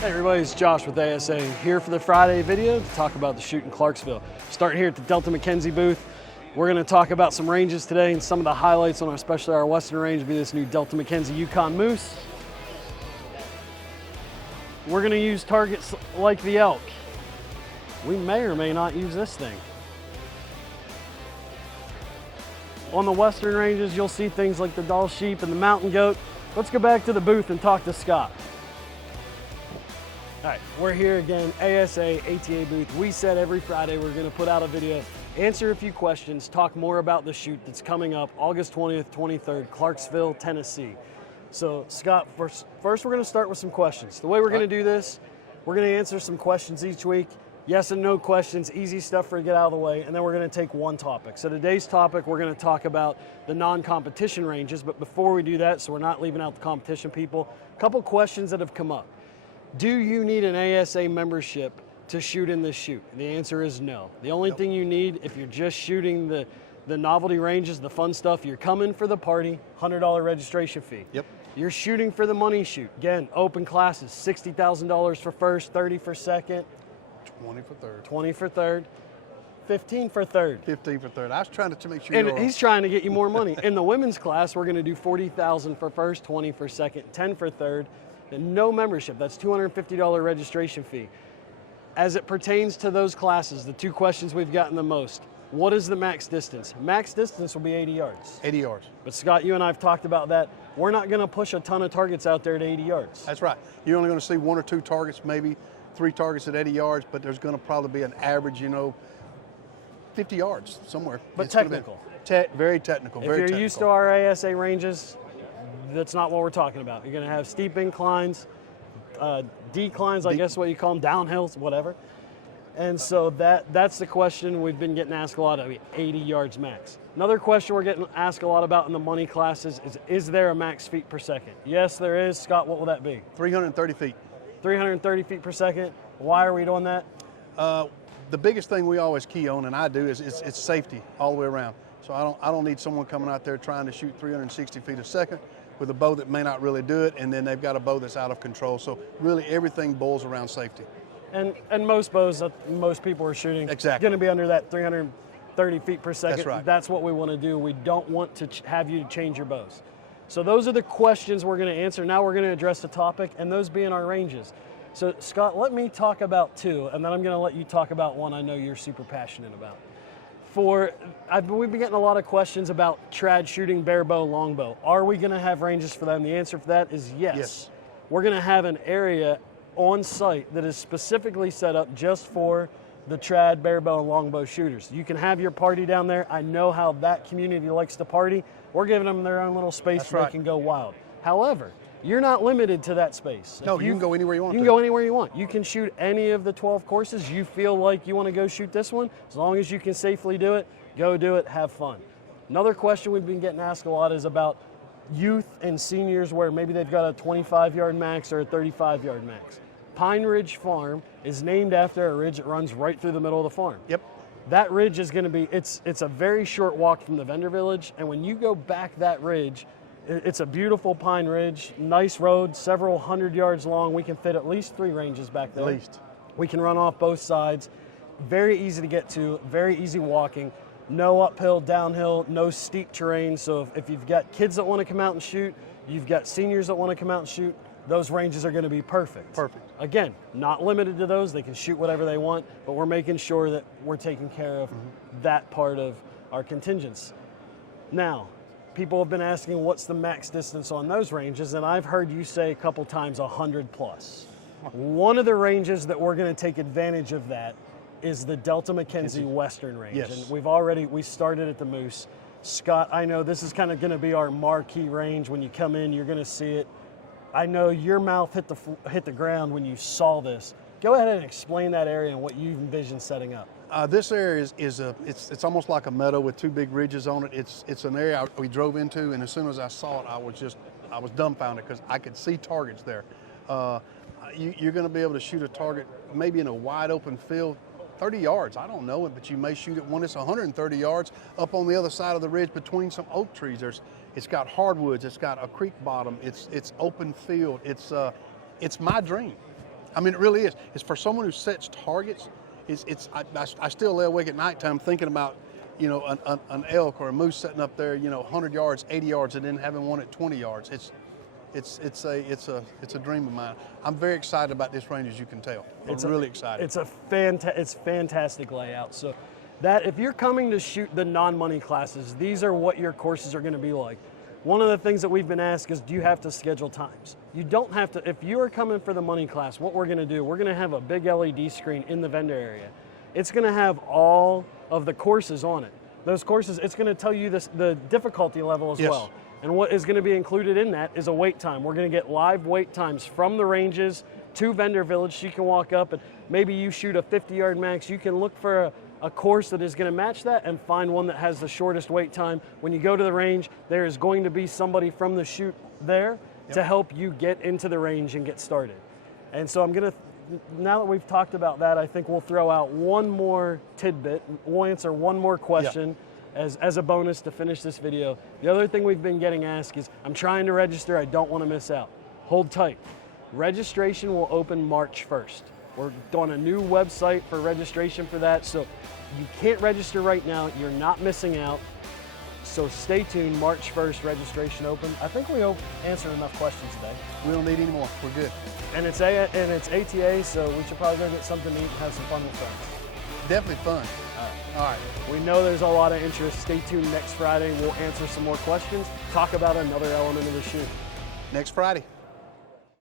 Hey everybody, it's Josh with ASA here for the Friday video to talk about the shoot in Clarksville. Starting here at the Delta McKenzie booth, we're going to talk about some ranges today and some of the highlights on especially our western range will be this new Delta McKenzie Yukon Moose. We're going to use targets like the elk. We may or may not use this thing. On the western ranges, you'll see things like the Dall sheep and the mountain goat. Let's go back to the booth and talk to Scott. All right, we're here again, ASA, ATA booth. We said every Friday we're gonna put out a video, answer a few questions, talk more about the shoot that's coming up August 20th, 23rd, Clarksville, Tennessee. So Scott, first we're gonna start with some questions. The way we're gonna do this, we're gonna answer some questions each week. Yes and no questions, easy stuff for to get out of the way, and then we're gonna take one topic. So today's topic, we're gonna talk about the non-competition ranges, but before we do that, so we're not leaving out the competition people, a couple questions that have come up. Do you need an ASA membership to shoot in this shoot? The answer is no. The only thing you need, if you're just shooting the novelty ranges, the fun stuff, you're coming for the party, $100 registration fee. Yep. You're shooting for the money shoot. Again, open classes, $60,000 for first, 30 for second. 20 for third. 20 for third. 15 for third. 15 for third. I was trying to make sure And he's trying to get you more money. In the women's class, we're gonna do 40,000 for first, 20 for second, 10 for third. And no membership, that's $250 registration fee. As it pertains to those classes, the two questions we've gotten the most, what is the max distance? Max distance will be 80 yards. 80 yards. But Scott, you and I have talked about that. We're not gonna push a ton of targets out there at 80 yards. That's right. You're only gonna see one or two targets, maybe 3 targets at 80 yards, but there's gonna probably be an average, 50 yards somewhere. But It's technical. Very technical, If you're used to our ASA ranges, that's not what we're talking about. You're gonna have steep inclines, declines, I guess what you call them, downhills, whatever. And so that's the question we've been getting asked a lot of, 80 yards max. Another question we're getting asked a lot about in the money classes is there a max feet per second? Yes, there is. Scott, what will that be? 330 feet. 330 feet per second. Why are we doing that? The biggest thing we always key on, and I do, is it's safety all the way around. So I don't need someone coming out there trying to shoot 360 feet a second with a bow that may not really do it, and then they've got a bow that's out of control. So really everything boils around safety. And most bows that most people are shooting Exactly. going to be under that 330 feet per second. That's right. That's what we want to do. We don't want to have you change your bows. So those are the questions we're going to answer. Now we're going to address the topic, and those being our ranges. So Scott, let me talk about two, and then I'm going to let you talk about one I know you're super passionate about. We've been getting a lot of questions about trad shooting, barebow, longbow. Are we going to have ranges for them? The answer for that is yes. Yes. We're going to have an area on site that is specifically set up just for the trad, barebow, and longbow shooters. You can have your party down there. I know how that community likes to party. We're giving them their own little space where they can go wild. However, you're not limited to that space. No, you can go anywhere you want. You can go anywhere you want. You can shoot any of the 12 courses. You feel like you want to go shoot this one, as long as you can safely do it, go do it, have fun. Another question we've been getting asked a lot is about youth and seniors where maybe they've got a 25-yard max or a 35-yard max. Pine Ridge Farm is named after a ridge that runs right through the middle of the farm. Yep. That ridge is going to be, it's a very short walk from the vendor village, and when you go back that ridge, it's a beautiful pine ridge, nice road, several hundred yards long. We can fit at least 3 ranges back there. At least. We can run off both sides. Very easy to get to, very easy walking. No uphill, downhill, no steep terrain. So if you've got kids that want to come out and shoot, you've got seniors that want to come out and shoot, those ranges are going to be perfect. Perfect. Again, not limited to those. They can shoot whatever they want, but we're making sure that we're taking care of that part of our contingents. Now, people have been asking what's the max distance on those ranges, and I've heard you say a couple times 100 plus. One of the ranges that we're going to take advantage of that is the Delta McKenzie Western range. Yes. And we started at the Moose. Scott, I know this is kind of going to be our marquee range. When you come in, you're going to see it. I know your mouth hit the ground when you saw this. Go ahead and explain that area and what you envision setting up. This area it's almost like a meadow with 2 big ridges on it. It's an area we drove into, and as soon as I saw it, I was dumbfounded because I could see targets there. You're going to be able to shoot a target maybe in a wide open field, 30 yards. I don't know it, but you may shoot it when it's 130 yards up on the other side of the ridge between some oak trees. It's got hardwoods. It's got a creek bottom. It's open field. It's my dream. I mean, it really is. It's for someone who sets targets. I still lay awake at nighttime thinking about, you know, an elk or a moose sitting up there, you know, 100 yards, 80 yards, and then having one at 20 yards. It's a dream of mine. I'm very excited about this range, as you can tell. I'm really excited. It's fantastic layout. So that if you're coming to shoot the non-money classes, these are what your courses are going to be like. One of the things that we've been asked is, do you have to schedule times? You don't have to. If you are coming for the money class, what we're going to do, we're going to have a big LED screen in the vendor area. It's going to have all of the courses on it. Those courses, it's going to tell you the difficulty level as well. And what is going to be included in that is a wait time. We're going to get live wait times from the ranges to Vendor Village. You can walk up and maybe you shoot a 50-yard max. You can look for a course that is going to match that and find one that has the shortest wait time. When you go to the range, there is going to be somebody from the shoot there to help you get into the range and get started. And so I'm going to, now that we've talked about that, I think we'll throw out one more tidbit. We'll answer one more question as a bonus to finish this video. The other thing we've been getting asked is, I'm trying to register, I don't want to miss out. Hold tight. Registration will open March 1st. We're on a new website for registration for that, so you can't register right now. You're not missing out. So stay tuned. March 1st, registration open. I think we answered enough questions today. We don't need any more. We're good. And it's ATA, so we should probably go get something to eat and have some fun with friends. Definitely fun. All right. We know there's a lot of interest. Stay tuned next Friday. We'll answer some more questions, talk about another element of the shoot. Next Friday.